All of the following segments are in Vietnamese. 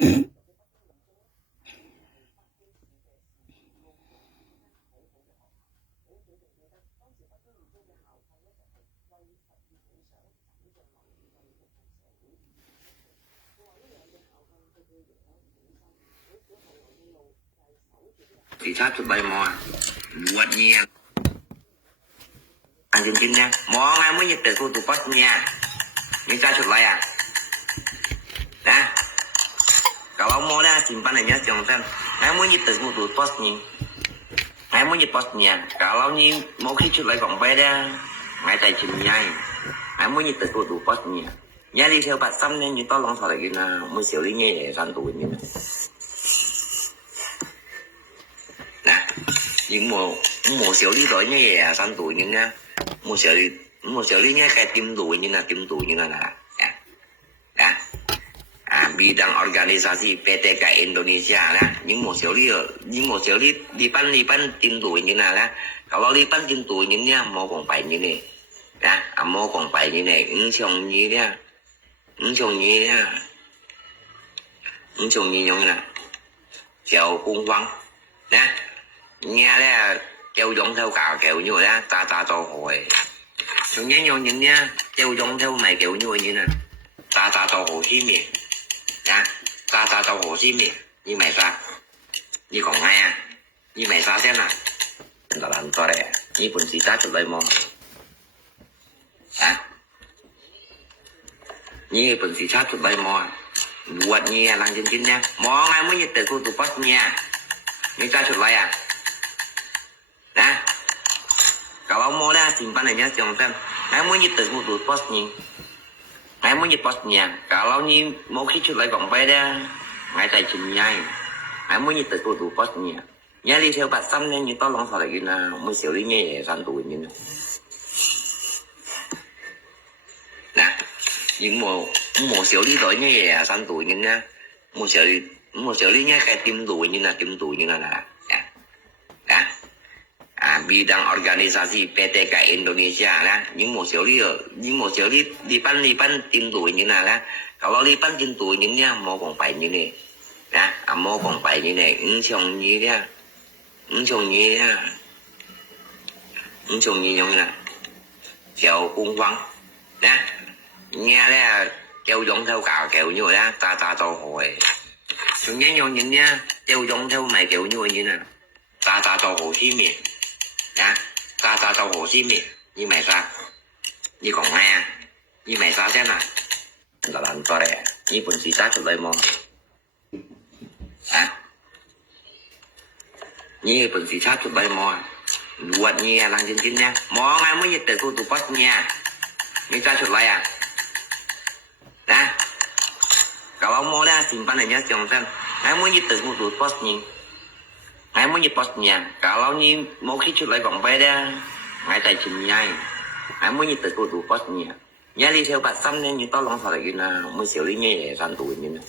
thị sát tụi bay mò quật nha anh chính chính nha mò ngay mới nhập từ cô tụi post nha những cái tụi bay à nè kalau mau dah simpan aja jangan ngay mới nhập từ cô tụi post nha ngay mới nhập post nha kalau như mau khi tụi lại còn bay ra ngay tài chính nha ngay mới nhập từ cô tụi post nha nhà đi theo bạn xăm nên như tao lòng thọ lại cái nào mới xử lý nghe để sản tụi như này nè những mùa xử lý rồi như vậy sản tụi như nha mùa xử lý nhé cái tim tụi như là bidang organisasi PTK Indonesia lah những mùa xử lý lipan tim tụi như là kalau lipan tim tụi như nha mau còn phải như này mau còn phải như này ứng chồng như nha ứng chồng như nhau nè chèo cung văn nè nghe đấy treo giống theo cả kiểu như vậy đó ta to hồi chúng nhớ nhau nhìn nha treo giống theo mày kiểu như vậy như nè ta to hồ chí miền ta to hồ chí miền như mày sao như còn ngay như mày sao thế nào là làm to đấy như phần chỉ ta chụp lại mò như phần chỉ ta chụp lại mò quật nha làm chính chính nha mò ngay mới nhập từ cô tụi post nha những cái chụp lại à nè kalau mau dah simpan aja jangan ngay mới nhập từ cô tụi post nha ngay mới nhập post nha kalau như mau khi chụp lại còn bay ra ngay tài chính nha ngay mới nhập từ cô tụi post nha nhà đi theo bạn xăm nên như tao lòng thọ lại cái nào mới xử lý nghe để sản tụi như này nè những mùa xử lý rồi như vậy sản tụi như nha mùa xử lý nhé cái tim tụi như là bidang organisasi PTK Indonesia lah những mùa xử lý lipan tim tụi như là kalau lipan tim tụi như nha mau còn phải như này mau còn phải như này ứng chồng như nhau nè chèo cung văn nè nghe đấy treo giống theo cả kiểu như vậy đó ta to hồi chúng nhớ nhau nhìn nha treo giống theo mày kiểu như vậy như nè ta to hồ chí miền ta to hồ chí miền như mày sao như còn ngay như mày sao thế nào là làm to đấy như phần chỉ ta chụp lại mò như phần chỉ ta chụp lại mò quật nha làm chính chính nha mò ngay mới nhập từ cô tụi post nha những cái chụp lại à nè kalau mau dah simpan aja jangan ngay mới nhập từ cô tụi post nha ngay mới nhập post nha kalau như mau khi chụp lại còn bay ra ngay tài chính nha ngay mới nhập từ cô tụi post nha nhà đi theo bạn xăm nên như tao lòng thọ lại cái nào mới xử lý nghe để sản tụi như này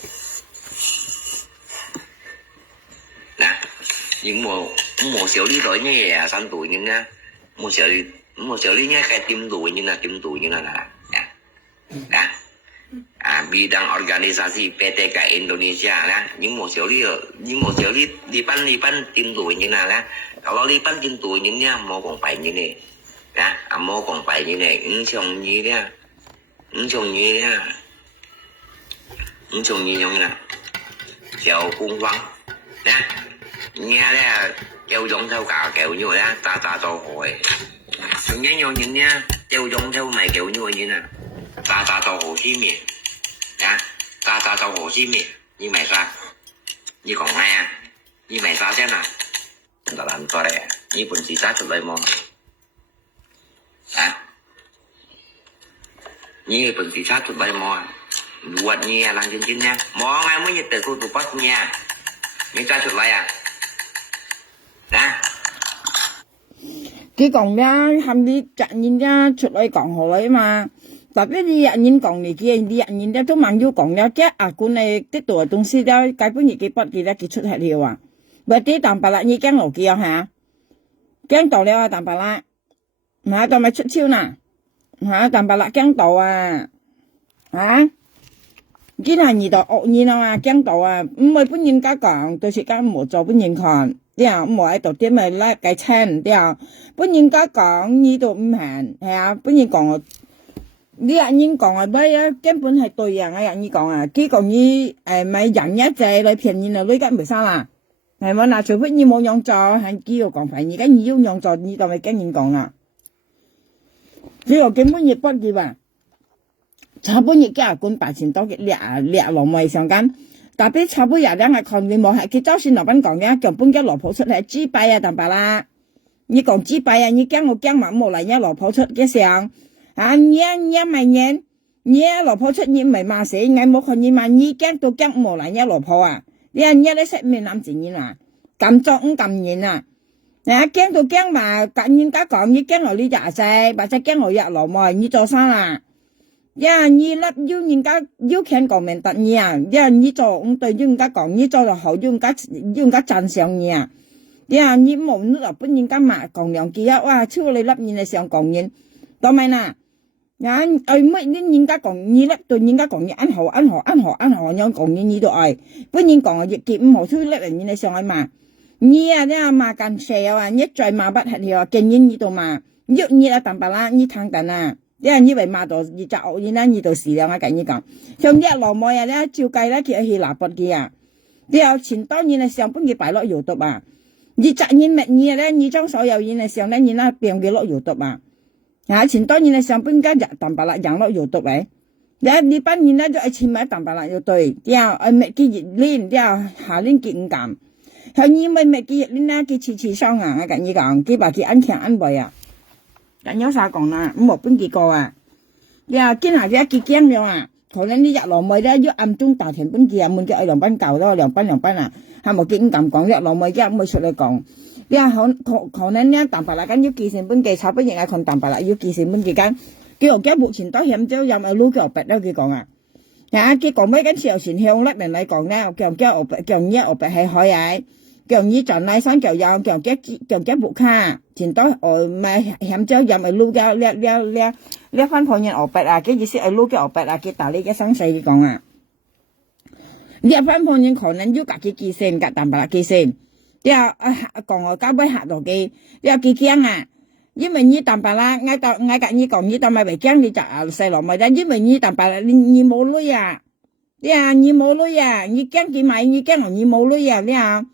nè những mùa xử lý rồi như vậy sản tụi như nha mùa xử lý nhé cái tim tụi như là bidang organisasi PTK Indonesia lah những mùa xử lý lipan tim tụi như là kalau lipan tim tụi như nha mau còn phải như này mau còn phải như này ứng chồng như nhau nè chèo cung văn nè nghe đấy treo giống theo cả kiểu như vậy đó ta to hồi chúng nhớ nhau nhìn nha treo giống theo mày kiểu như vậy như nè ta to hồ chí miền ta to hồ chí miền như mày sao như còn ngay như mày sao thế nào là làm to đấy như phần chỉ ta chụp lại mò như phần chỉ ta chụp lại mò quật nha làm chính chính nha mò ngay mới nhập từ cô tụi post nha những cái chụp lại à nè佢講咩？含啲責任啫，出嚟講好嚟嘛。特別啲人員講嚟嘅，啲人員咧都慢要講了啫。啊，管你啲多東西咧，基本嘢佢不記得佢出係了啊。咪啲蛋白質已經落嘅嚇，驚到了啊蛋白質，嚇就咪出超嗱，嚇蛋白質驚到啊，嚇。今係二度惡意啊，驚到啊，唔係本人家講，到時間冇做本人看，啲啊唔喺度點咪拉計親，啲啊本人家講呢度唔行，係啊，本人講你人講啊，咩啊，根本係對人啊，人講啊，佢講你咪人一隻嚟騙人啊，女家唔生啦，係咪嗱？除非你冇用做，係佢要講快，而家你要用做，你就咪跟人講啦。呢個根本亦不叫啊。差不多家管八千多嘅掠落咪上間，但係差不多有兩個看你冇係，佢就算老闆講嘅，叫本家羅鋪出嚟支幣啊，當白啦。你講支幣啊，你驚我驚嘛冇嚟一羅鋪出嘅上，啊你咪年，你羅鋪出你咪罵死，我冇看你罵你驚到驚冇嚟一羅鋪啊，你咧識咩諗住你啊？咁作咁嚴啊！啊驚到驚嘛，咁人家講你驚我呢隻仔，或者驚我入羅咪，你做啥啦？呀，你粒要人家要聽講明得你啊！呀，你做對人家講，你做得好，人家讚賞你啊！呀，你冇你就本人家罵講兩句啊！哇，超你粒人嚟上講人，懂咪啦？呀，乜你人家講，你粒對人家講你安好，樣講你都愛，本人講亦結唔好，超粒人嚟上去罵。你啊，你啊罵緊笑啊！你再罵不係條，見人你都罵，你啊淡白啦，你聽緊啊！你為罵到你就惡人啦，你就死啦！我跟你講，像啲老妹啊，咧照計咧，佢去拿筆嘅啊，你有錢當然係上半嘅擺落油毒啊，你責任乜嘢咧？你將所有嘢係上咧，你那邊嘅落油毒啊，啊錢當然係上半間日淡白啦，養落油毒嚟，你班人咧就係錢買淡白啦，要對，啲乜嘅熱鏈，啲下年結唔減，向你咪乜嘅熱鏈咧，佢次傷啊！我跟你講，佢把佢安強安慰啊！咁有啥講啦？冇邊幾個啊？呀，今下啲結驚了啊！可能你入落咪咧，要暗中打田本記啊，滿叫兩班舊咯，兩班啊，係冇見咁講入落咪一咪出嚟講。你話可能呢淡白啦，咁要記成本記，差不多係看淡白啦，要記成本記間，叫我目前都險咗有咪撈叫白啦，佢講啊。啊，佢講咩緊時候前向甩人嚟講咧，叫呢我白係海矮。叫你轉來上叫有叫不卡，前多咪險咗又咪撈咗呢番旁人學白啊，佢意思係撈嘅學白啊，佢打你嘅生死佢講啊，呢番旁人可能要隔佢記性，隔淡白啦記性，你話講我交俾客度嘅，你話幾驚啊？因為你淡白啦，我隔你講你當咪為驚你就細路咪得，因為你淡白啦，你冇女啊，你話你冇女啊，你驚佢買，你驚你冇女啊，你話。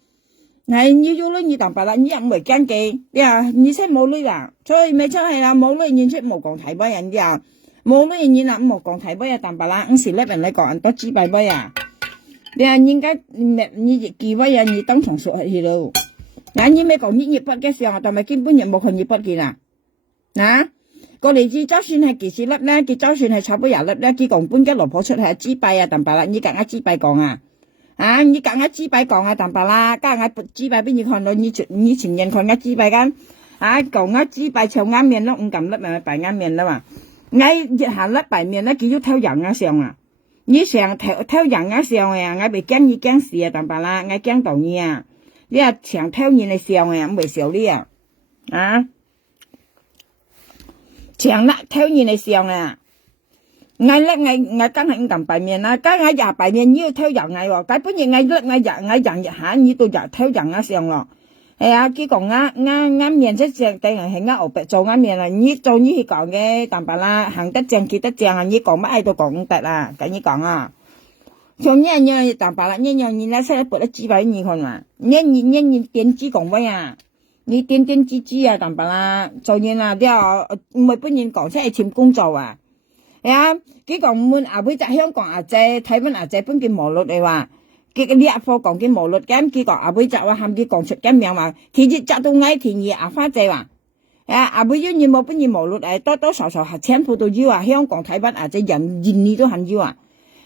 係你要女你淡白啦，你又唔係驚嘅，你話你識冇女啦，所以咪真係啦，冇女你出冇講睇乜人呀，冇女你啦冇講睇乜嘢淡白啦，時叻人嚟講人都知拜乜呀，你話人家你記乜嘢你當場說去咯，嗱你咪講你熱筆嘅時候，但係根本就冇看熱筆嘅啦，啊個例子就算係幾時粒咧，佢就算係差不多廿粒咧，佢講本嘅羅婆出係知拜啊淡白啦，你更加知拜講啊。啊！你夾硬支擺講啊，淡白啦，夾硬支擺俾你看到你前人看硬支擺間，啊講硬支擺長啱面咯，唔撳甩咪擺啱面啦嘛。硬日下甩擺面咧，佢要偷人啊上啊，你上偷人啊上啊，硬被驚你驚死啊，淡白啦，硬驚到你啊，你啊上偷人嚟上啊，唔會笑你啊，啊，上甩偷人嚟上啊。ngay叻ngay梗係咁擺面啦，梗係廿擺面要挑人ngay喎，但本嘢ngay叻ngay人日下你到日挑人啊上咯，係啊，佢講啱面即正定係啱牛白做啱面啦，你做呢去講嘅淡白啦，行得正企得正啊，你講乜喺度講得啦，咁你講啊，像呢樣淡白啦，呢樣你咧識得撥得知擺你看嘛，呢點知講乜啊？你點知啊淡白啦，做嘢啦，啲啊唔係本人講出係簽工作啊。啊！佢講滿阿妹在香港阿姐睇翻阿姐本件無律嚟話，佢呢阿科講件無律咁，佢講阿妹就話喊佢講出咁樣話，其實摘到嗌田嘢阿花姐話，阿妹因為冇本件無律誒，多少係請鋪到要啊，香港睇翻阿姐人你都肯要啊，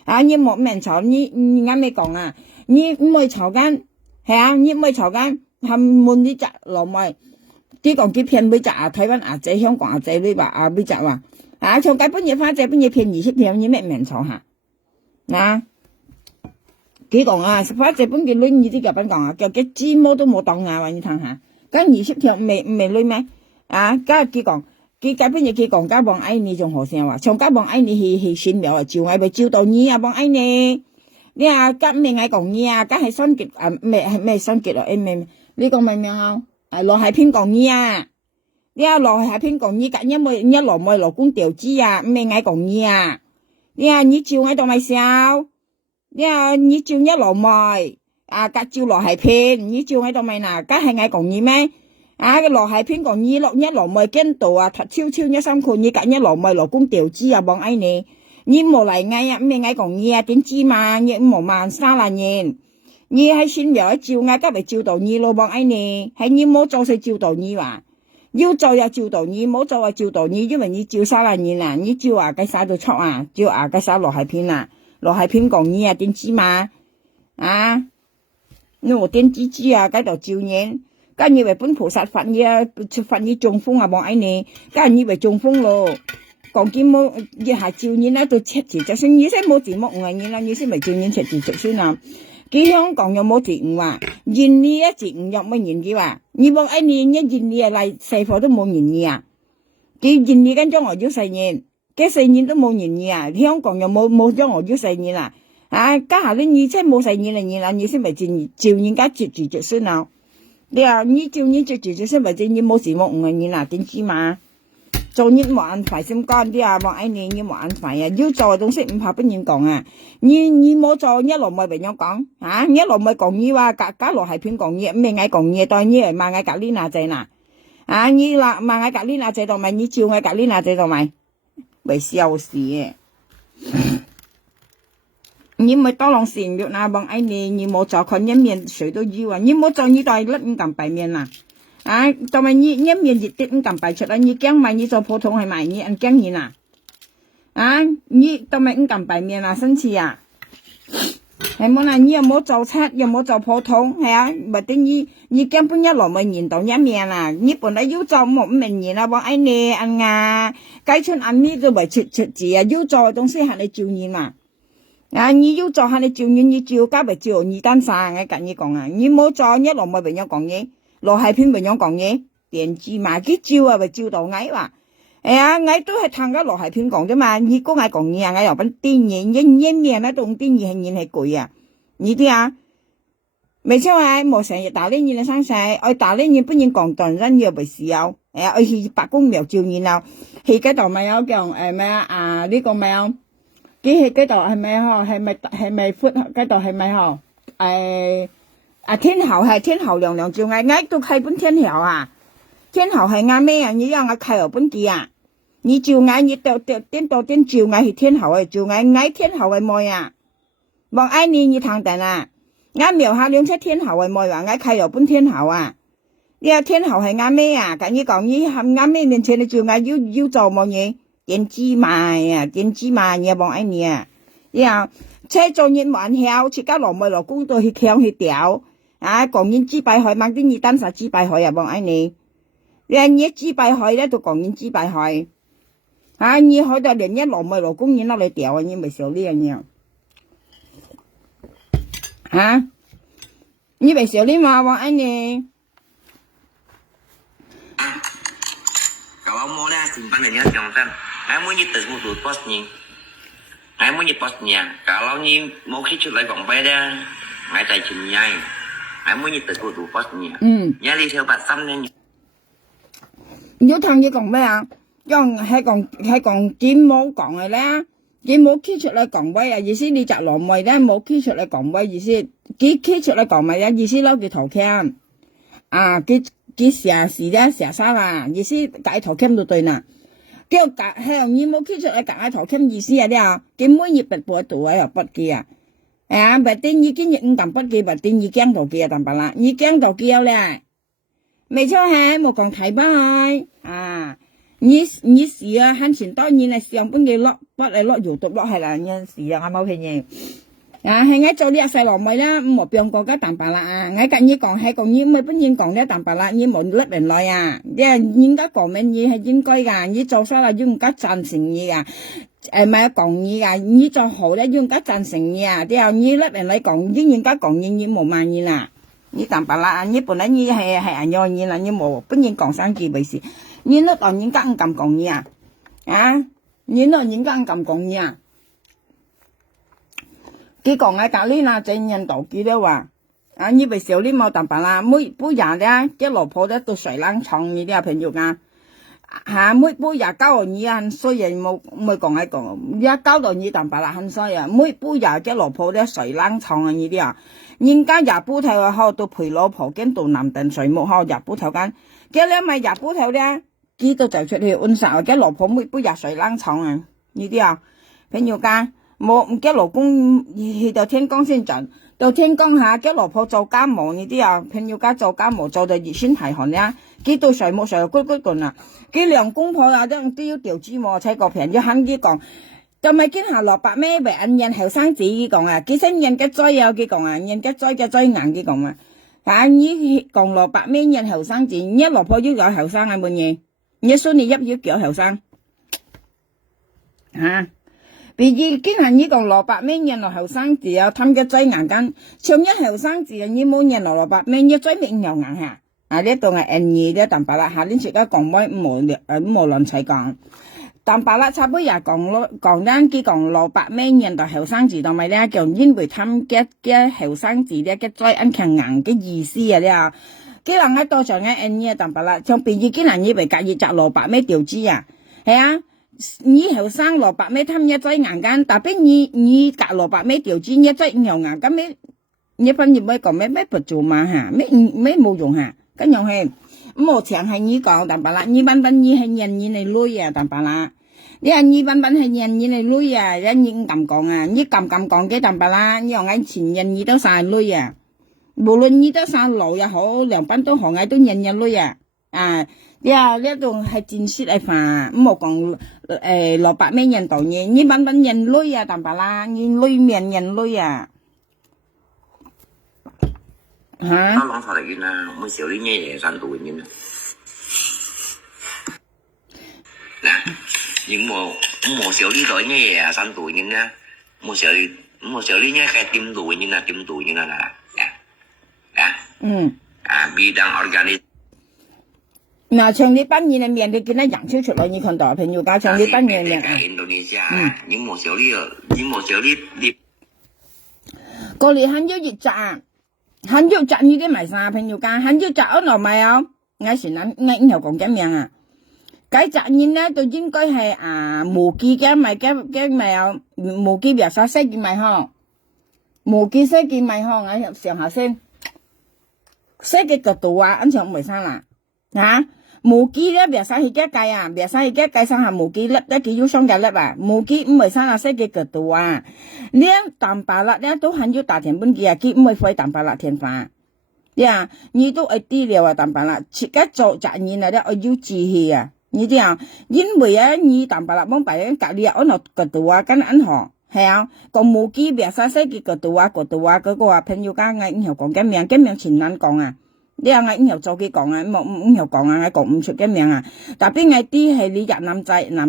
啊你冇命吵你啱未講啊，你唔會吵緊係啊，你唔會吵緊係滿呢隻老妹，佢講佢騙妹就啊睇翻阿姐香港阿姐呢話阿妹就話。啊！從解本嘢花姐本嘢騙20條，你咩名錯下？啊！佢講啊，花姐本嘅女兒啲夾品講啊，叫佢芝麻都冇當啊，話你聽下，咁20條未女咩？啊！家佢講佢改變佢講家幫愛你仲好聲話，從家幫愛你去新苗啊，照愛咪照到你啊幫愛你。你啊，今咩愛講你啊，梗係新結啊，咩新結啊？咩？你講明唔明啊？羅海偏講你啊，你啊羅海偏講你，隔一羅妹老公調子啊，咩愛講你啊？你啊，你照愛到咪笑？你啊，你照一羅妹啊，隔照羅海偏，你照愛到咪嗱？梗係愛講你咩？啊，個羅海偏講你落一羅妹跟度啊，超一三款，你隔一羅妹老公調子啊，幫愛你。你冇嚟嗌啊，咩嗌講你啊？點知嘛？你冇萬三萬人，你喺先苗一照嗌，今日照到你咯，幫嗌你，係你冇做勢照到你話，要做又照到你，冇做又照到你，因為你照三萬人啦，你照啊計晒到出啊，照啊計晒落海片啦，落海片講你啊，點知嘛？啊，你我點知啊？喺度照人，梗以為本菩薩罰你啊，罰你中風啊，幫嗌你，梗以為中風咯。講見冇一下照你啦，到赤字就算，你先冇字幕嘅你啦，你先咪照你赤字就算啦。佢香港又冇字幕話，現你一字幕又冇人嘅話，你望一年一現你啊嚟細貨都冇人嘅啊，佢現你跟將我要4年，幾4年都冇人嘅啊，香港又冇將我要4年啦，啊家下你真冇4年啦，你先咪照人家接住就算啦。你話你照你接住就算咪照你冇字幕嘅你啦，點知嘛？做你冇安排先幹啲啊！望愛你冇安排啊！要做嘅東西唔怕俾人講啊！你冇做一路咪俾人講啊！一路咪講你話假路係偏講嘢，咩嗌講嘢，當然係萬嗌隔呢那仔啦！啊！你啦萬嗌隔呢那仔度咪，你照嗌隔呢那仔度咪，咪笑死嘅！你咪多浪善肉啊！望愛你冇做佢一面誰都要啊！你冇做你袋甩唔咁白面啦！啊，同埋你一面熱啲唔敢擺出來，你驚買你做普通係買你唔驚人啊？啊，你同埋唔敢擺面啊，生氣啊？係冇啦，你又冇做七，又冇做普通，係啊？或者你驚本一來咪認到一面啦？你本來要做冇唔明言啊，話哎你啊，計出阿咪都為出字啊，要做嘅東西係你照應嘛？啊，你要做係你照應，你照加咪照你單晒，我跟你講啊，你冇做一來咪俾人講嘢。羅係偏邊樣講嘢，電視嘛，佢照啊咪照到矮話，矮都係聽緊羅係偏講啫嘛，你講係講嘢啊，矮又揾癲嘢，一年咧動癲嘢係演係攰啊，你啲啊，未錯係冇成日打呢嘢嚟生世，我打呢嘢不然講當真嘢為事有，我去白宮廟照然後，去嗰度咪有講咩啊呢個咪有，佢去嗰度係咪嗬，係咪闊嗰度係咪嗬，啊天后係天后娘娘照嗌都係本天后啊，天后係嗌咩啊？你讓我契後本記啊，你照嗌你到照嗌係天后係照嗌天后係咩啊？望嗌你聽定啊，嗌苗下兩隻天后係咩話？嗌契後本天后啊，你話天后係嗌咩啊？咁你講你係嗌咩面前你照嗌要做乜嘢？點知嘛呀？點知嘛？你望嗌你啊，你話車做嘢蠻巧，切家落咪落公度去搶去屌。啊，講人支拜海，掹啲你單殺支拜海啊，望愛你，你支拜海咧就講人支拜海，啊，你海度連一羅咪羅公園攞嚟掉啊，你咪笑呢樣嘢，啊，你咪笑呢嘛，望愛你。Kalau mau dah simpan dengan Johnson, kamu ni terkutuk posnya, kamu ni posnya. Kalau ni mau kicau lagi gong bay dah, ngai tay chim nhai. Ai muốn như tự cô tụ post nhỉ? Nhá đi theo bạn xăm lên. Nếu thằng như còn mấy à? Hay còn kiếm mẫu còn rồi đó. Kiếm mẫu khi出嚟講威啊，意思你摘羅梅咧冇khi出嚟講威意思，佢出嚟講咪啊意思撈住頭鉗啊，佢成時咧成衫啊，意思解頭鉗到對啦。叫夾係你冇khi出嚟夾頭鉗意思啊啲啊，佢每日拔波度啊又不記啊。啊，白天已經唔敢不記，白天已經到記啊，但白啦，已經到記咧，未錯係冇講睇吧啊！你時啊，慳錢當然係上本嘅落不嚟落油毒落係啦，有時啊，我冇騙嘢啊，係我做呢細路咪啦，唔冇變過家但白啦啊！我跟你講係講你咪本應講咧但白啦，你冇甩人來啊！你應該講咩嘢係應該㗎，你做晒啦應該贊成嘢㗎。咪講嘢啊！你做好咧，用家贊成嘢啊！啲後你甩人嚟講，應該講嘢，你冇慢嘢啦。你但白啦，你本來你係人樣嘢啦，你冇本應講生字為事。你那到人家唔敢講嘢啊，你那人家唔敢講嘢。佢講嘅隔籬啦，正印度佢都話，你咪少啲冇蛋白啦，每日咧，啲老婆咧都水冷床呢啲朋友啊，每日交到你很衰嘅，冇講喺講，一交到你蛋白啦很衰啊，每日啲老婆咧水冷床啊呢啲啊，人家日補頭後都陪老婆跟到南定水木後日補頭間，嘅咧咪日補頭咧，佢都就出去溫莎，嘅老婆每日水冷床啊呢啲啊，朋友間。冇唔嘅老公去到天光先盡，到天光下嘅老婆做家務呢啲啊，朋友家做家務做到熱身提汗咧，幾到水木上骨骨棍啊，幾兩公婆啊都要調豬毛砌個平，要肯啲講，就咪見下落白咩為人後生子啲講啊，幾新人嘅災有幾講啊，人嘅災硬啲講啊，呢講落白咩人後生子，一老婆要有後生啊冇嘢，一孫你要叫後生，比如今下呢個蘿蔔面人落後生字啊，氹嘅最硬根，像一後生字啊，你冇人落蘿蔔面，一最面又硬下。呢度係N2嘅蛋白啦，下年食得講咩無論齊講。蛋白啦，差不多講單佢講蘿蔔面人落後生字，同埋咧叫因為氹嘅後生字咧嘅最硬強硬嘅意思啊咧，佢人喺多上嘅N2嘅蛋白啦，像比如今下你為隔熱摘蘿蔔咩調子啊，係啊。你後生蘿蔔咩氹一劑硬間，但係你隔蘿蔔咩調轉一劑又硬間咩？你分業咩講咩不做嘛嚇？咩冇用嚇？咁樣係冇錢係你講蛋白啦，你班你係人嚟累啊蛋白啦，你係你班係人嚟累啊，人你咁講啊，你咁講嘅蛋白啦，你用眼前人你都晒累啊，無論你都晒老也好，兩班都行眼都人累啊，呢度係戰術嚟飯，冇講蘿蔔咩人道嘢，呢班人累啊，蛋白啦，你累面人累啊，啱講法嚟嘅啦，每時有啲嘢生到嘅啦。嗱，những một số lý do như vậy sẵn tuổi như nha, một số lý nhá cái tim tuổi như là bị đang organic. 嗱，從呢班人嘅面，你見得洋超出來，你看到朋友家從呢班人面啊。những một số lý個嚟很要熱雜呢啲埋晒朋友家，很要雜嗰度咪有，我時諗我以後講緊名啊，解雜人咧就應該係無記嘅咪有無記別晒識嘅咪嗬，無記識嘅咪嗬，我上下先識嘅角度啊，安上唔係生啦嚇。無機咧，別生去計啊，別生去計上下無機粒咧，幾要雙嘅粒啊，無機唔係生下識嘅角度啊，呢蛋白質咧都很要大田本嘅啊，佢唔係費蛋白質田飯，你都係啲料啊蛋白質，切嘅做雜嘢啊咧，我要注意啊，你啲啊，因為你蛋白質幫白人隔離啊，安落角度啊，跟安行係啊，個無機別生識嘅角度啊，嗰個啊朋友家嗌以後講緊名前難講啊。你嗌以後做佢講啊，以後講啊，講唔出嘅名啊。但邊嗌啲係你入男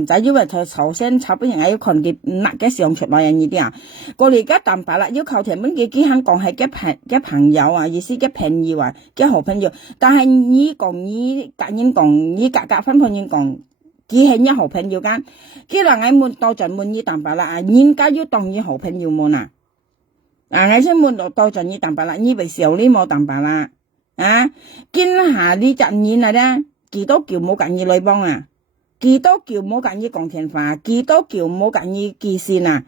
仔，因為佢頭先炒邊人嗌要看佢辣嘅上出來呢啲啊。過嚟而家蛋白啦，要求條本嘅幾肯講係嘅朋友啊，意思嘅朋友啊，嘅好朋友。但係你講你隔人講，你隔分朋友講，佢係一好朋友間。佢人嗌問到盡問你蛋白啦啊，人家要當你好朋友們啊。嗌先問到盡你蛋白啦，你為少你冇蛋白啦。見下呢隻嘢啊咧，幾多叫冇緊要女幫啊，幾多叫冇緊要講天話，幾多叫冇緊要記線啊。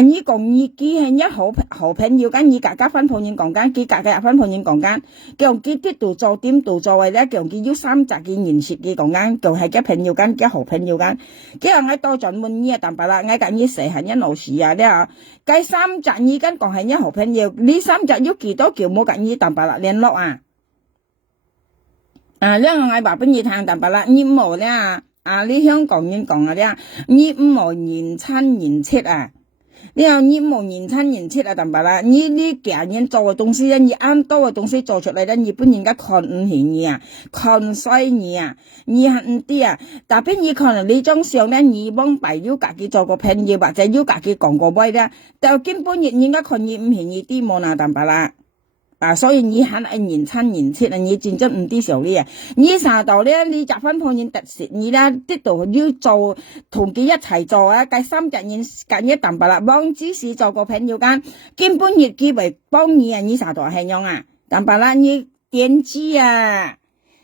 你講你幾係一好朋友間，你家分朋友講間，幾家分朋友講間，叫幾啲度做點度做為咧，叫幾要三集嘅言説嘅講間，叫係嘅朋友間，嘅好朋友間，幾人喺多盡問呢蛋白啦，嗌緊呢蛇係一路事啊咧啊，計三集呢間講係一好朋友，呢三集要幾多叫冇緊要蛋白啦聯絡啊。呢個我話俾你聽蛋白啦，你唔好咧你香港人講嘅咧，你唔好言親言切啊，你唔好言親言切啊蛋白啦，你假人做嘅東西咧，你啱多嘅東西做出嚟咧，你本人家看唔起你啊，看衰你啊，你恨啲啊，但係你看你張相咧，你幫白要自己做個朋友或者要自己講個威咧，就根本人家看你唔起你啲冇啦蛋白啦。所以你喊年餐年切啊，你真正唔啲少呢啊！你啥道咧？你集翻破人特色，你啦啲度要做同佢一齊做啊！計3日人隔一啖白啦，幫只是做個朋友間，根本業機為幫你啊！你啥道係樣啊？啖白啦，你點知啊？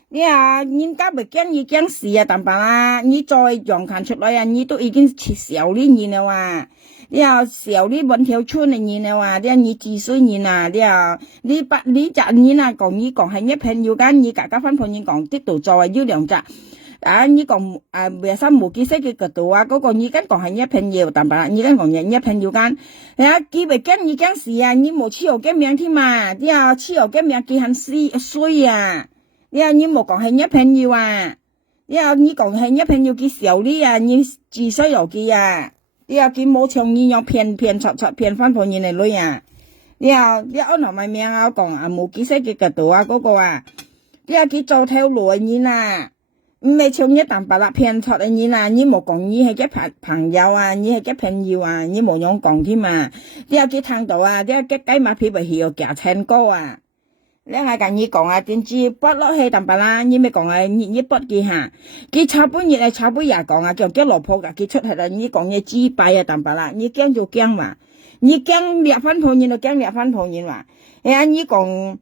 你啊，人家咪驚你驚事啊！啖白啦，你再樣看出來啊，你都已經少呢年啦哇！你啊少呢半條村嘅年啦哇！你幾歲年啊？你隻年啊講係一朋友間，你大家分朋友講啲度做啊要兩隻啊！你講未生無幾識嘅嗰度啊，嗰個你跟講係一朋友，啖白啦，你跟講係一朋友間，啊佢咪驚你驚事啊！你冇黐號嘅名添嘛？你啊黐號嘅名佢很衰啊！你冇講係一朋友啊！你講係一朋友佢少呢啊！你自衰又佢啊！你佢冇像你樣騙翻朋友嚟女啊！你安落埋名啊講冇幾識嘅嗰度啊嗰個啊！你佢做條路嘅啊！唔係像一啖白啦騙錯嘅啊！你冇講你係嘅朋友啊！你係嘅朋友啊！你冇樣講添嘛！你佢聽到啊！你嘅雞馬屁咪要夾青歌啊！你係跟你講啊，點知不落去啖白啦？你咪講啊，你不記下，佢炒半日嚟炒半日講啊，叫老婆噶，佢出嚟啦，你講嘢自閉啊啖白啦，你驚就驚嘛，你驚裂翻旁人就驚裂翻旁人嘛，你講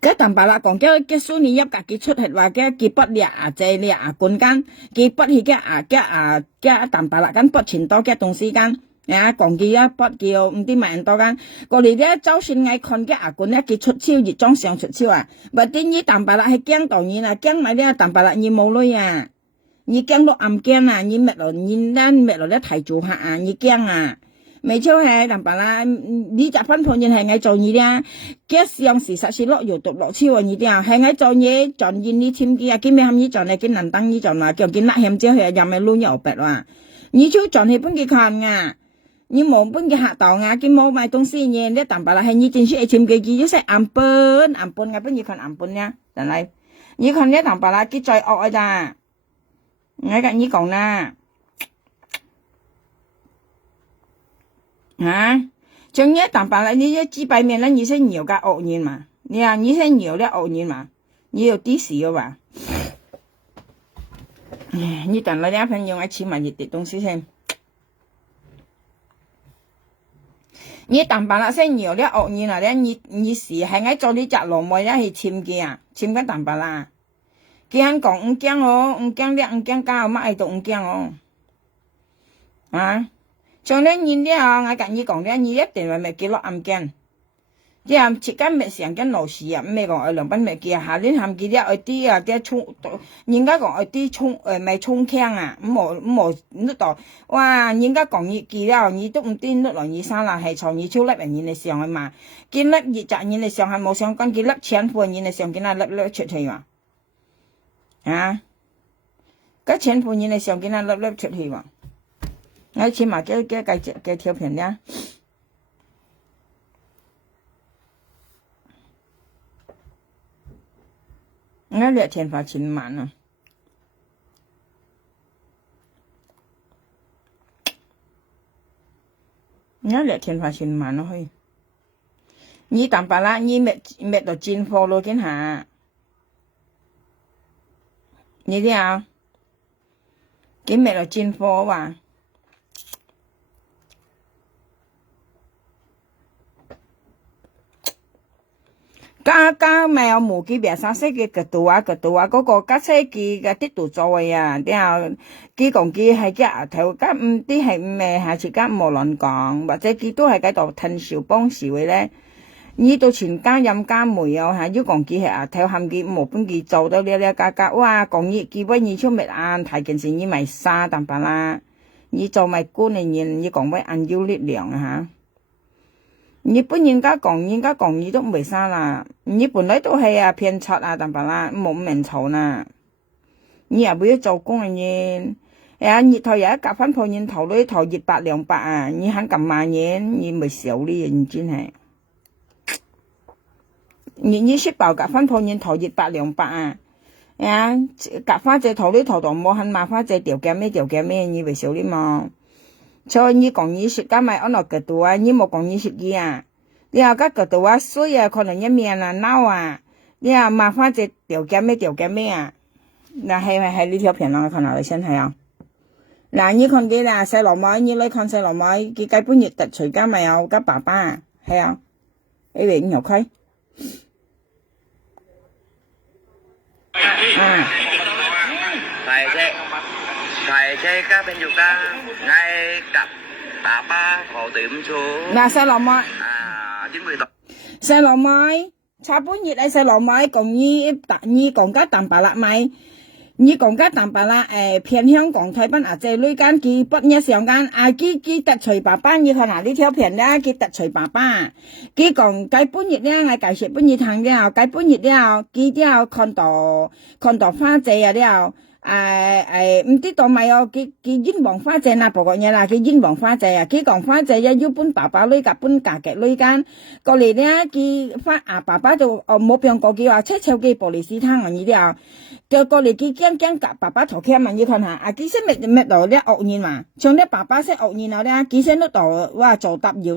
嘅啖白啦，講嘅蘇你一格佢出嚟話嘅不裂啊，借裂啊管間，佢不去嘅啖白啦，咁不全多嘅東西間。講佢一筆叫唔知萬多間，過嚟咧就算嗌看嘅牙管咧，佢出超熱裝上出超啊！或者呢啖白啦係驚到你啦，驚埋呢啖白啦你冇女啊，你驚到暗驚啊，你滅落咧提做客啊，你驚啊！未超係啖白啦，你集分判人係嗌做你咧，嘅上時實是落油毒落超啊你啲啊，係嗌做嘢撞見你添嘅啊，見咩冚你撞嚟見能登你撞話，叫見甩險之後又咪撈油白哇，你超撞係本佢看啊！你冇本嘅客檔啊，佢冇買東西嘢，你啖白啦係你正式簽嘅，佢要識暗本嘅，本要看暗本呀，但係你看呢啖白啦，佢最惡咋，我跟你講啦，像呢啖白啦，你一支白面啦，你識nhiều噶惡人嘛，你識nhiều咧惡人嘛，你有啲事嘅話，你等我啲朋友我簽埋熱啲東西先。你啖白啦，識nhiều咧惡人啦，你時係嗌做呢隻羅妹咧去簽嘅啊，簽緊啖白啦，佢肯講唔驚哦，唔驚咧，唔驚交乜嘢都唔驚哦，像咧你咧我跟你講咧，你一定係咪記落暗驚，即係切間咪成間老事啊，咩講兩賓咪記啊，下年含記咧愛啲啊啲衝，人家講愛啲衝咪衝槍啊，冇呢度，哇！人家講你記了，你都唔知呢來你生啦，係從你超粒人嚟上去嘛，見粒熱雜人嚟上係冇相干，見粒錢款人嚟上見啊粒出去嘛，嗰錢款人嚟上見啊粒出去嘛，我起碼嘅條片咧。我2天花10萬啊！我2天花10萬咯去。你啖白啦，你滅到進貨咯，見下。你啲啊，佢滅到進貨哇！家咪有無幾別生識嘅嗰度啊，嗰個家車機嘅啲度做嘅啊，然後佢講佢係嘅頭家唔啲係唔係下次家冇亂講，或者佢都係喺度吞笑幫笑嘅咧。呢度全家飲家梅啊，要講佢係頭冚佢冇幫佢做到呢家，哇講佢為你出面眼睇件事，你咪沙啖白啦，你做咪官嘅人，你講為眼要力量啊你本人家講你都唔會生啦，你本來都係騙錯啊，啖白啦，冇名嘈啦，你又唔要做工嘅人，熱頭又一夾翻破人頭女頭熱100、200啊，你肯咁萬人，你咪少呢人真係，你識爆夾翻破人頭熱100、200啊，夾翻隻頭女頭度冇肯買翻隻條嘅咩，你咪少啲嘛。所以你講你說家咪安落個度啊，你冇講你說嘅啊，了甲个度啊水啊，可能一面啊孬啊，了麻花只條件咩啊？嗱係呢條片啦，我看下你先睇啊。嗱，你看佢啦，細路妹，你來看細路妹，佢基本日突除家咪有甲爸爸，係啊，呢邊有開。thầy chơi các bên chúng ta ngay cặp bà ba họ tiệm xuống嗱，細路妹， 90 tuổi 細路妹，差半日係細路妹，你講家淡白啦咪？你講家淡白啦，偏香港台灣啊，這女間佢不一上間，佢突除爸爸，你看嗱呢條片咧，佢突除爸爸，佢講計半日咧，我介紹半日睇了，計半日了，佢了看到花姐啊了。唔知道咪有佢英皇花姐那部個嘢啦，佢英皇花姐啊，佢講花姐一要搬爸爸女夾搬嫁嘅女間，過嚟咧佢爸爸就冇變過佢話車手機玻璃絲湯啊呢啲啊，就過嚟佢驚夾爸爸頭殼嘛，你看下佢先咩到咧惡言嘛，像咧爸爸先惡言啊咧，佢先都到哇做搭搖。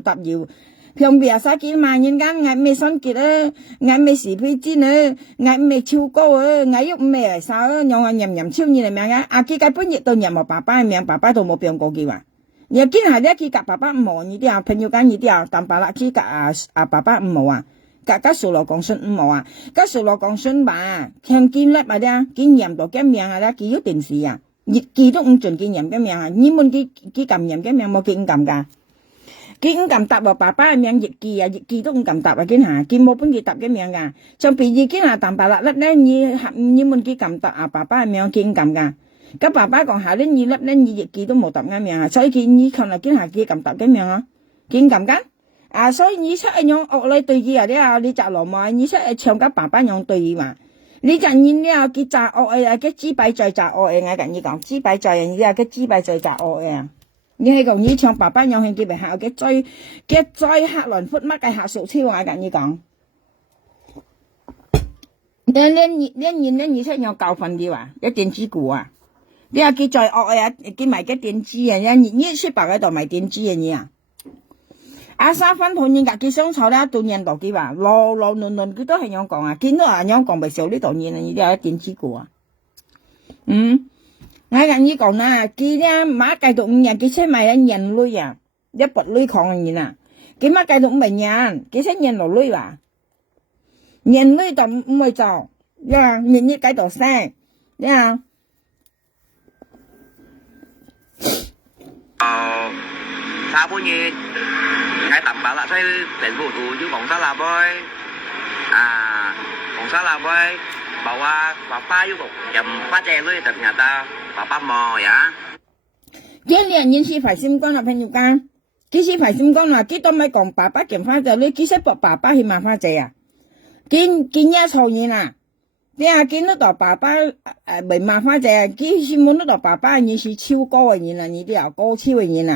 平邊啊幾萬人間嗌咩新結啊，嗌咩時配煎啊，嗌咩超高啊，嗌喐咩嚟啥啊，讓人超你嚟命啊！佢基本亦都任何爸爸嘅命，爸爸都冇變過佢話。又見下咧，佢夾爸爸唔毛呢啲啊，朋友間呢啲啊，但爸啦佢夾爸爸唔毛啊，夾數落講信唔毛啊，夾數落講信吧，聽見叻咪啲，見任到嘅命啊咧，佢有電視啊，佢都唔盡見任嘅命啊，你問佢撳任嘅命冇見撳㗎。佢唔敢答喎，爸爸嘅名亦記都唔敢答啊！見下，佢冇本佢答嘅名噶，像譬如見下淡白啦粒咧，你問佢敢答啊？爸爸嘅名佢唔敢噶，咁爸爸講下咧，你粒咧你亦記都冇答嘅名啊，所以佢你看嚟見下佢敢答嘅名啊，佢唔敢噶啊！所以你出一樣學嚟對佢啊啲啊，你就羅麥，你出一唱緊爸爸樣對佢嘛，你就然之後佢詐惡啊，佢知擺在詐惡嘅，我跟你講，知擺在人哋啊，佢知擺在詐惡嘅。你係講你唱爸爸有興趣咪下嘅追客輪闊乜嘅下屬超啊！跟你講，你出有教訓啲話，一電子股啊！你話佢再惡啊，佢賣嘅電子啊，你出白喺度賣電子嘅你啊！阿三分同人家佢相處咧，到人度佢話輪佢都係樣講啊，見到人樣講咪少呢度嘢啊！你啲係電子股啊，我跟你講啦，佢咧馬計到5日，佢出賣咗人類啊，一撥女抗人啊，佢馬計到5日，佢出人落女話，人類就唔會做，呀，人類計到生，呀。Sao bố nhi ngay tập bảo là thấy đến vụ tù chứ còn sao làm ơi còn sao làm ơi bảo bà ba chứ còn chầm phát chè với tập nhà ta bà ba mò vậy cái liền nhân sĩ phải xin con là phải nhiều can cái sĩ phải xin con là cái tao mới còn bà kiểm phát chè lấy cái sẽ bỏ bà ba thì mà phát chè à cái nhà sầu như nè cái nó đỏ bà ba bởi mà phát chè cái xin muốn nó đỏ bà ba như sĩ chiêu cao như là như điều cao chiêu như nè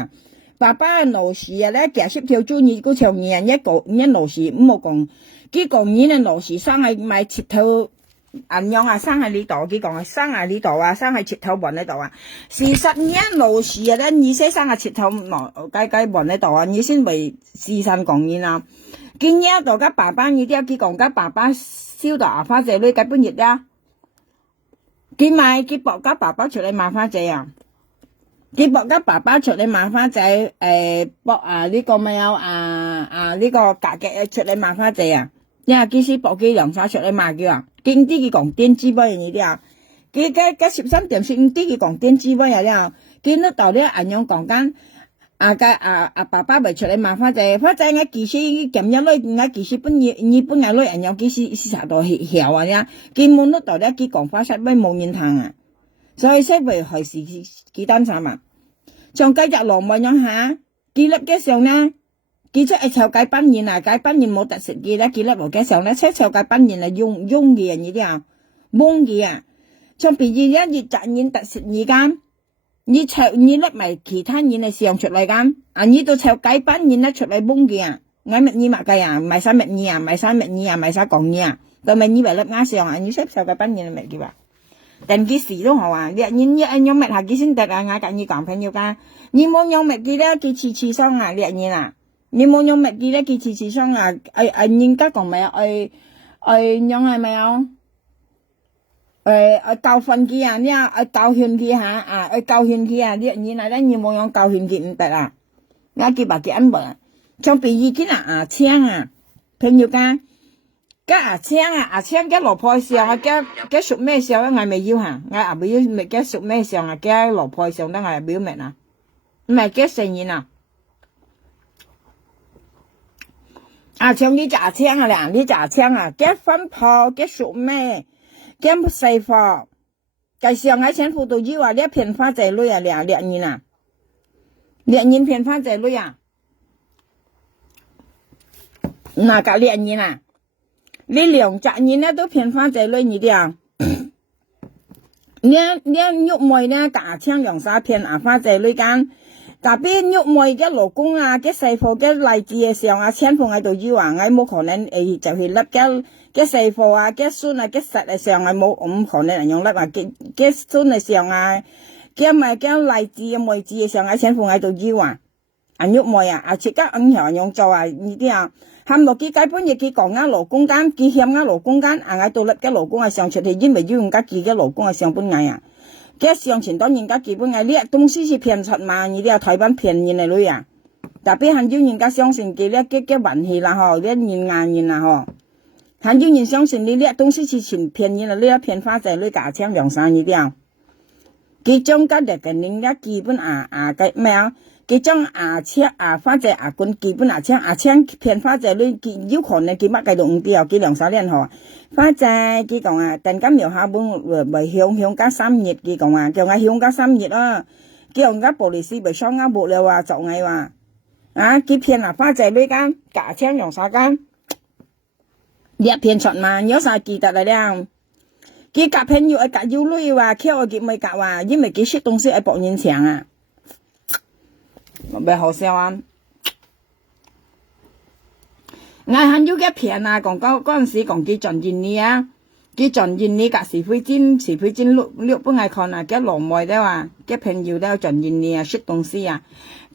爸爸老時啊咧，夾識條豬你嗰條嘢一老時唔好講，佢講你咧老時生喺買切頭，人樣啊生喺呢度，佢講係生喺呢度啊，生喺切頭雲呢度啊。事實你老時啊咧，你先生喺切頭雞雲呢度啊，你先為事實講嘢啦。見一度家爸爸你啲，佢講家爸爸燒到牙花仔女基本熱啦，佢搏家爸爸出嚟麻花仔啊。佢搏家爸爸出嚟麻花仔，搏呢個咪有呢個格嘅出嚟麻花仔啊，因為佢先搏佢兩手出嚟麻叫啊，見啲佢講電子波嘢啲啊，佢嘅13點先啲佢講電子波嘢啲啊，見到到咧人樣講緊爸爸咪出嚟麻花仔，花仔我其實咁樣類，我其實本日本人類人樣其實查到曉啊呀，見冇得到咧佢講法實咪冇面談啊。所以識為係是幾單慘啊！從今日羅文樣下，佢粒嘅上咧，佢出係臭雞班人啊，雞班人冇特色嘅咧，佢粒羅嘅上咧，出臭雞班人啊，用嘅人呢啲啊，懵嘅啊，從別人一越賺人特色而間，你粒埋其他人係上出嚟間，你到臭雞班人咧出嚟懵嘅啊，我乜嘢物嘅啊，唔係啥乜嘢啊，唔係啥乜嘢啊，唔係啥講嘢啊，就咪以為粒啱上啊，你識臭雞班人係咪嘅話？但幾時都好啊！你用乜下幾先得啊？我跟你講朋友㗎，你冇用乜嘅咧，佢次次傷啊！你啊！你冇用乜嘢咧？佢次次上啊，人家講咩啊？用係咪啊？教訓佢啊，你教訓佢下啊，教訓佢啊，你來咧，你冇用教訓佢唔得啊，我佢把佢安排，像比如佢阿青啊，朋友間，阿青嘅老婆上啊，嘅屬咩上啊？我未要嚇，我也未要，咪嘅屬咩上啊？嘅老婆上得我也未要明啊，唔係嘅成員啊。像你阿青啊啦，你阿青啊，嘅分炮嘅屬咩？嘅細貨，介上海前夫都要啊，你騙花仔女啊，兩人啊，兩人騙花仔女啊，哪個兩人啊？你兩隻人咧都騙花仔女你啲啊？你玉妹咧，假槍兩沙騙啊花仔女間，特別玉妹嘅老公啊，嘅細貨嘅例子嘅上啊，前夫喺度要啊，我冇可能就係甩嘅細貨啊，嘅孫啊，嘅實嚟上啊冇唔可能用甩啊，嘅孫嚟上啊，嘅咪嘅例子嘅妹子嘅上啊，前夫喺度要啊，玉妹啊，切得硬響用做啊，呢啲啊。喊落基本嘢，佢講啱勞工間，佢欠啱勞工間，喺度甩嘅勞工係上出嚟，因為要人家自己勞工係上本藝啊，嘅上前當人家基本藝，呢東西是騙出嘛，呢啲係台灣騙人嚟女啊，特別係要人家相信佢呢嘅運氣啦嗬，呢人硬人啦嗬，係要人相信你呢東西是前騙人啦，呢騙花仔女假槍兩三呢啲啊，佢將家嘅人呢基本嘅咩啊？佢將花仔官基本青騙花仔女，佢有可能佢乜計到5啲佢兩三年嗬，花仔佢講啊，突然間下本咪向加3日，佢講啊，叫我向加3日啊，叫人家保利斯咪雙啱冇了話就嗌話，佢騙花仔女間假青兩三間，你騙出嘛，有啥記得嚟咧？佢夾朋友夾要女話，佢佢咪夾話，因為佢識東西係博人強啊。咪好笑啊！我還有嘅片啊，講嗰陣時講佢賺錢呢啊，佢賺錢呢隔時飛尖六本係看啊，嘅羅妹的話，嘅朋友都賺錢呢啊，識東西啊，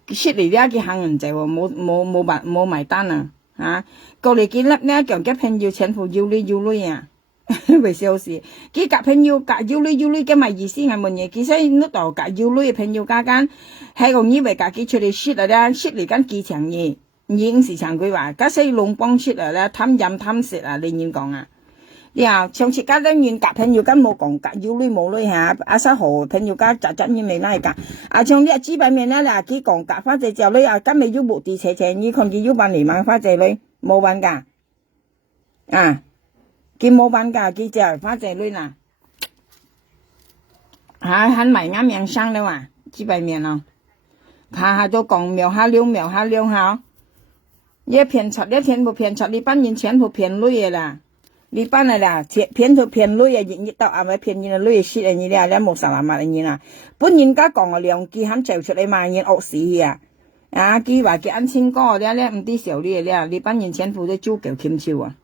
識嚟呢佢行人就冇埋單啊，過嚟幾粒呢講嘅朋友全部要女啊。為笑事，佢夾朋友夾要女嘅咪意思係乜嘢？其實呢度夾要女嘅朋友家間係講以為夾佢出嚟説嚟咧，説嚟緊幾長嘢，影視長句話，假使龍幫出嚟咧，貪飲貪食啊！你點講啊？呀，上次家單元夾朋友間冇講夾要女冇女嚇，阿沙河朋友家雜嘢未拉夾，像呢紙幣面咧嗱，佢講夾花仔之後咧，今日要目的斜斜，你看佢要辦嚟買花仔女冇辦㗎，佢冇辦㗎，佢就係花仔女啦，很埋啱樣生的話，紙幣面咯，下都講瞄下了，一騙出，你班人全部騙女嘅啦，你班嚟啦，騙女嘅，日到係咪騙人女嘅蝕啊？你哋冇實話乜嘢啦，本人家講啊兩句肯做出嚟嘛，人惡死啊！佢話佢安親哥咧唔啲小女嘅你班人全部都租舊欠潮啊！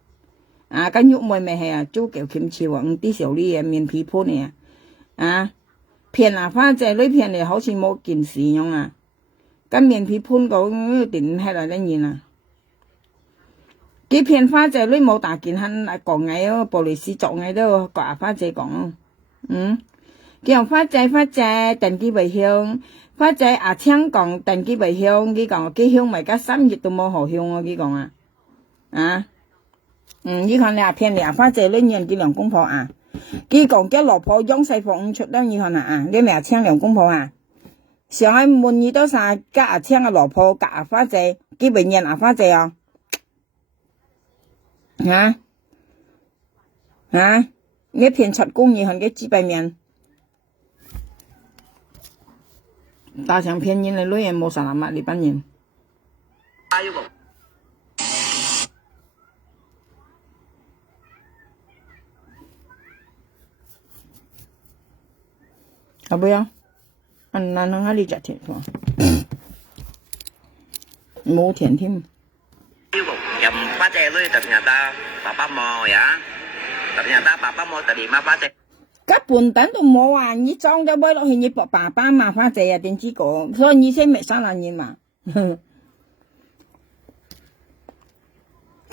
跟玉妹咪係啊，租舊欠潮啊，唔啲小女嘅面皮盤嚟騙花仔女騙嚟好似冇件事樣啊！跟面皮盤講點係來得現啊？佢騙花仔女冇大件肯講嗌咯，布利斯作嗌都掛花仔講，叫花仔定佢為香，花仔青講定佢為香，佢講佢香咪加3月都冇好香啊！佢講你看你騙你花仔女人佢兩公婆佢講嘅老婆養細房出啦，你看你咪青兩公婆上海滿意多晒加青嘅老婆加花仔，佢為人花仔你騙出公義行嘅紙幣面，大場騙人嘅女人冇實諗乜你班人。不要，那你只甜喎，冇甜添。Jam pakai lu ternyata papa mau ya. Ternyata papa mau terima pakai. 根本都冇啊！你裝咗杯落去，你爸爸嘛花仔點知個？所以你先未生男人嘛？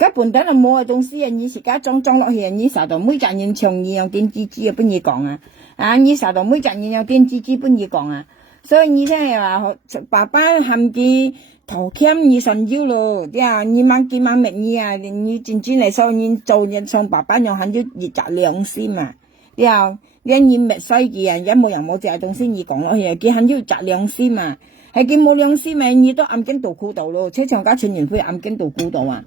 根本都係冇嘅東西啊！你自家裝落去，你實到每隻人像你用電子紙啊，不易講啊！你實到每隻人用電子紙不易講啊！所以你聽係話，爸爸喊佢頭欠你神腰咯，啲啊，你掹幾掹明你啊，你真正嚟說，你做人從爸爸用喊咗熱責良心嘛，啲啊，你唔衰嘅人，有冇人冇隻東西你講落去，佢喊咗責良心嘛，係佢冇良心咪，你都暗經度苦度咯，車長家全員會暗經度苦度啊！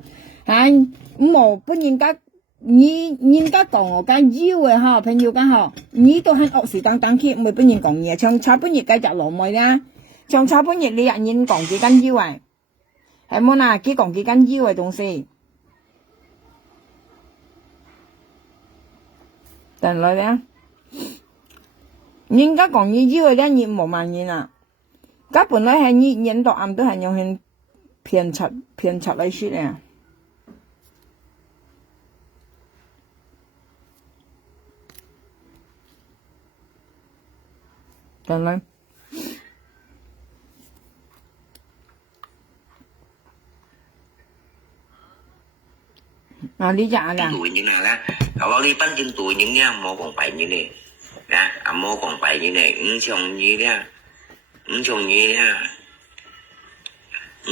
冇本人家人家講我家腰嘅嗬，朋友家嗬，你都很惡事當去，唔係本人講嘢，長差本日繼續落去啦，長差本日你人講幾斤腰啊，係冇啦，佢講幾斤腰嘅東西，等來咧，人家講你腰嘅人你冇萬人啊，家本來係你人都暗都係用去騙賊來說嘅。等來，你講啊？tuổi như nào đó, kalau lipan trên tuổi những nha, mua còn phải như này, nè, mua còn phải như này, chồng như thế, chồng như thế,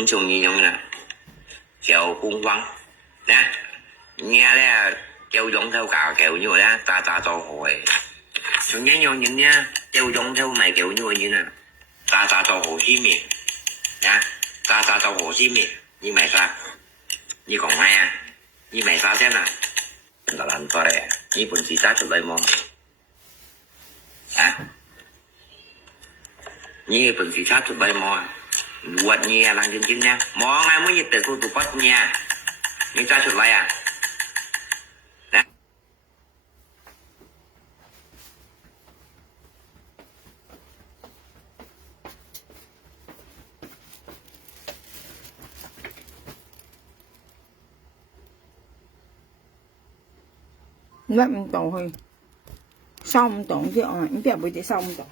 chồng như nhau nè, chèo cung văn, nè, nghe đấy, chèo giống theo cả kiểu như vậy đó, ta to hồi, chúng nhớ nhau những nha, chèo giống theo mày kiểu như vậy như nè, ta to hồ chí miền, nè, ta to hồ chí miền, như mày sao, như còn ai à? 你買啥先啊？老難做咧，你本事揸出嚟麼？啊？你本事揸出嚟麼？buat你啊，lang cincin mau nggak mau nyetir tutup posnya? Ini揸出嚟啊？甩唔到去，收唔到啲啊，唔知係咪啲收唔到。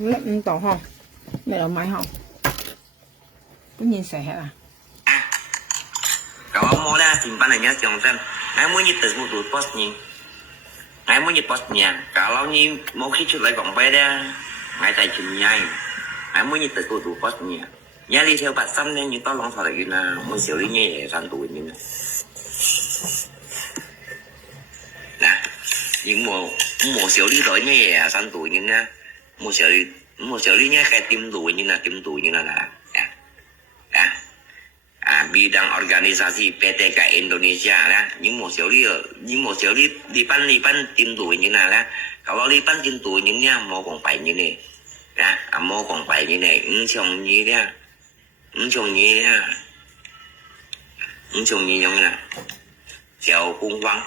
甩唔到嗬，咩嚟買嗬？本nhiên sẽ à? Kalau mau dah simpanannya Johnson, nggak mau nyetir tutup posnya, nggak mau nyetir posnya. Kalau ni mau khích lại vòng bay dah, nggak tài chừng nhai, nggak mau nyetir tutup posnya. Nhớ đi theo bát xăm nên những tao lòng thọ lại là muốn xử lý nhẹ sản tuổi như này. Nè, những mùa xử lý đổi nhẹ sản tuổi như nè, mùa xử lý nhẹ cái tim tuổi như là bidang organisasi PTK Indonesia lah, những một số lipan tim tuổi như nào lah, kalau lipan tim tuổi như nha, mau còn phải như này, mau còn phải như này, chồng như thế, chồng như thế, chồng như nhau nè, chèo cung văn,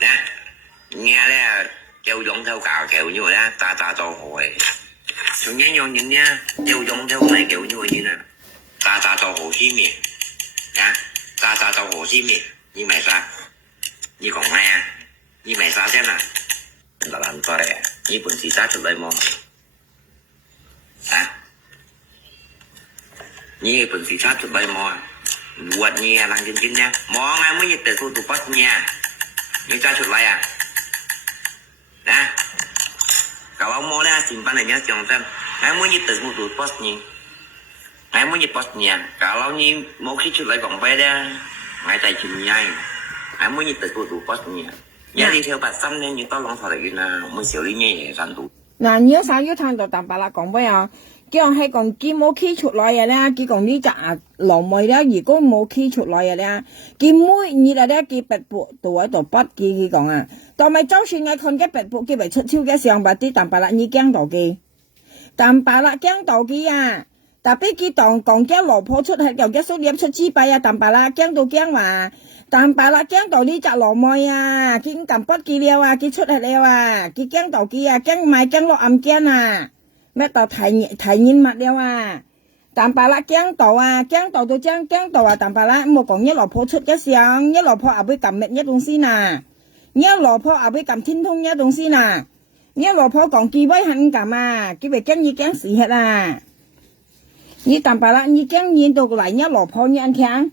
nè, nghe đấy, chèo giống theo cả kiểu như vậy đó, ta to hồi, chúng nhớ nhau những nha, chèo giống theo này kiểu như vậy như nè, ta to hồ chí miền. Ta hồ chí miền, như mày sao? Như còn ai à? Như mày sao thế nào? Là làm to đấy, như bún xì sát chụp đây mò. Nhi phần sĩ sát chụp bài mò Quạt nhi làng chân chân nha Mò ngay mới nhiệt tử cô tụ post nha Nhi cha chụp lại à Nè Cậu ông mò nè xin bán này nhớ chồng chân Ngay mới nhiệt tử cô tụ post nhi Ngay mới nhiệt post nha Cậu ông nhi mỗi khi chụp lại gọng bé đó Ngay tay chùm nhai Ngay mới nhiệt tử cô tụ post nha Nhớ đi theo bạc xăm nên những tao lòng thọ lại là mới xỉu lý nhẹ rắn tụ Nè nhớ sao yếu thằng đồ tạm bà là còn bây giờ叫係講佢冇企出來嘅咧，佢講呢隻老妹咧，如果冇企出來嘅咧，佢每日咧佢白布度喺度筆佢講啊，但係就算我看嘅白布佢咪出超嘅上白啲，但白啦你驚到佢，但白啦驚到佢啊，特別佢當講嘅老婆出係又嘅數點出支幣啊，但白啦驚到驚話。但白啦，驚到呢隻老妹啊，佢撳筆佢了啊，佢出嚟了啊，佢驚到佢啊，驚買驚落暗驚啊，咩到提現物了啊，但白啦驚到啊，驚到到將驚到啊，但白啦冇講一老婆出一上，一老婆又會撳乜一東西嗱，一老婆又會撳天通一東西嗱，一老婆講佢會肯撳啊，佢咪驚要驚死hết啊，你但白啦，你驚見到嚟一老婆你ăn強。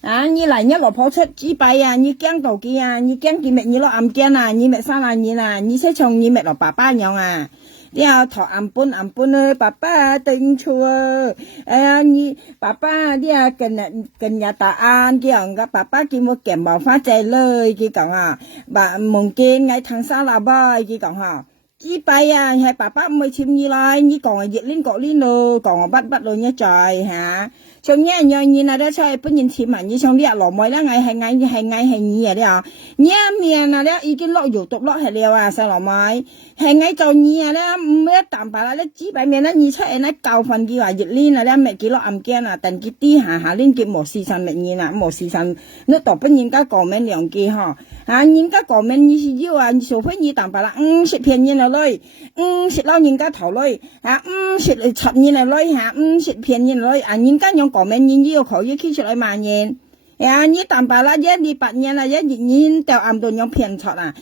à như là nhớ lọ phô xuất chỉ bay à như kén đầu kia à như kén kia mẹ như lo âm kén à như mẹ sao là như sẽ chồng như mẹ lọ bà nhau à đi à thọ âm bún ơi bà tình chua à như bà đi à cần nhà ta ăn kia ông bà kia mua kèm bảo phát chạy lời kia còn à bà mong kia ngày tháng sau là bao kia còn hả chỉ bay à hay bà mới chim như lai như còn ở dịch linh cọ linh rồi còn ở bắt rồi nhá trời hả trong nhà nhờ nhìn là đó sao bây nhìn chim mà như trong đi à lọ mới đó ngày gì vậy đó nhà miền là đó ý cái lọ dầu tục lọ hay liều à sao lọ mới hay ngày cầu nhà đó mới tạm bà là chỉ bài miền nó như thế nó cầu phần kia là dịch linh là đó mẹ kia lọ âm kia là tận cái tí hà lên cái một xì xăng mẹ nhìn là một xì xăng nó tập bây nhìn cái cỏ men liều kia ha nhìn cái cỏ men như gì à số phải như tạm bà là sẽ phiền như nào rồi sẽ lo nhìn cái thầu rồi sẽ chặt như nào rồi sẽ phiền như nào rồi nhìn cái nhông cỏ men nhìn nhiều khó như khi lại mà nhìn như tạm bà là giá đi bạn nhìn là giá nhìn theo âm đồ nhông phiền chặt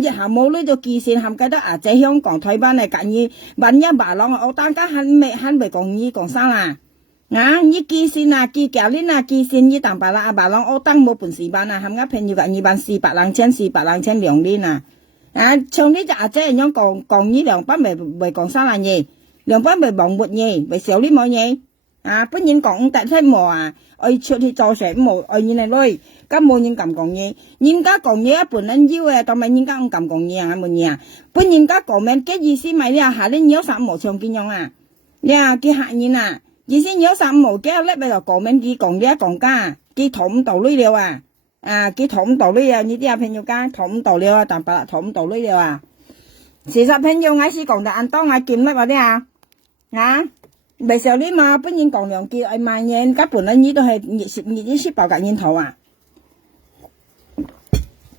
giờ hà mô lấy cho kỳ xin hàm cái đó chạy hướng còn thời ban này cả như bạn nhá bà lo ở tăng cái hắn bởi còn như còn sao như kỳ xin kỳ kéo lên kỳ xin như tạm bà là bà lo ở tăng một phần xí ban hàm ngáp phiền như vậy như bạn xí bà lang chen liều đi trong đấy chả chạy nhông còn như đường bắt bởi còn sao là nhỉ đường bắt bởi bỏng bột nhỉ bởi xéo đi mọi nhỉ bất nhiên còn tại thế mò ơi chuyện thì cho sẽ mò như này thôi các mô nhìn cầm còn nhỉ nhìn các còn nhỉ bữa anh yêu tao mày nhìn các ông cầm còn nhỉ một nhà bất nhiên các còn men cái gì xí mày hạ lên nhớ sẵn một trong kinh nhông cái hạ như gì xí nhớ sẵn một cái lấy bây giờ còn men kia còn đĩa còn ca cái thủng tàu lưới đều cái thủng tàu lưới như thế bên nhau ca thủng tàu lưới tạm bạ thủng tàu lưới đều chỉ ra bên nhau ngay xí còn đã ăn to ngay kiếm lấy vào đây bây giờ đi mà bất nhiên còn lượng kia mà nhìn các bữa nay như tôi hay như ship bảo cả nhìn thầu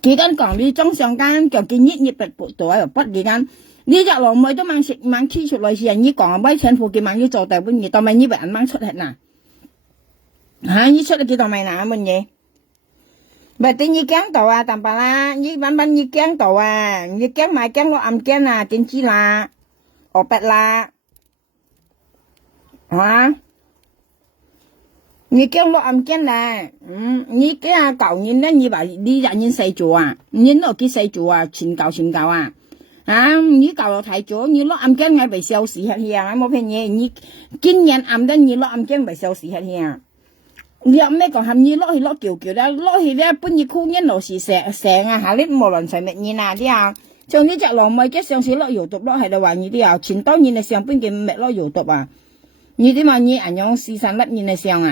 chỉ cần còn đi trong sòng can kiểu kia nhít bật bộ tuổi ở bất kỳ can đi dạo lò mới tôi mang chi chuột loại gì như còn bay trên phố kia mang như trò tài bên gì tao mày như vậy ăn mang xuất hết như xuất là kia tao mày nè mình vậy vậy thì như kén tàu tạm bà la như bán như kén tàu như kén mày kén lo ăn kén kén chi là ở bẹt là như cái lo âm chén là như cái cậu nhìn đó như vậy đi ra nhìn xây chùa nhìn ở cái xây chùa xin cậu như cậu thấy chỗ như lo âm chén ngay bị xấu xí hết hiền một bên như kinh nghiệm âm đó như lo âm chén bị xấu xí hết hiền giờ mấy còn hầm như lo thì lo kiểu đó lo thì ra bên như khu nhân nó xì xẻ hà lít một lần phải mệt như nào đi trong cái chợ lòng mấy cái xương xí lo yếu tục đó hay là話như đi chính tao nhìn là xương bên kia mẹ lo yếu tục như thế mà như ảnh nhông xì xăng lấp như này xương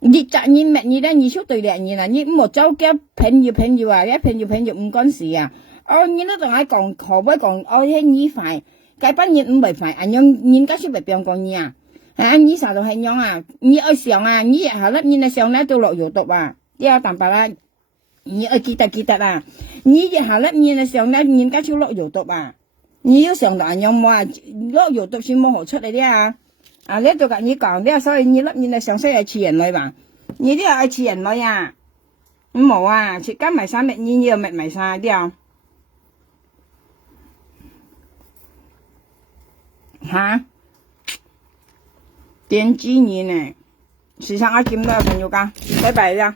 như chả như mẹ như đó như số tuổi đẹp như là như một cháu kéo phèn nhiều phèn nhiều không con gì như nó còn ai còn khó với còn thế như phải cái bắt như không phải phải ảnh nhông nhìn các số bảy biển còn như như sao đâu hay nhông như ở xương như vậy hả lấp như này xương này tôi lộ yếu tục đi tạm bà là như ở kita như vậy hả lấp như này xương này nhìn các số lộ yếu tục như xương đó ảnh nhông mà lộ yếu tục xin mua hỗ trợ đấy đi lấy tôi cả như còn đấy sao như lấp như này sáng sẽ chuyển rồi bạn như thế là chuyển rồi mổ chỉ cắt mày sao mẹ như nhiều mẹ sao đi hả tiền chi như này 時尚阿劍都有朋友㗎，拜拜啦。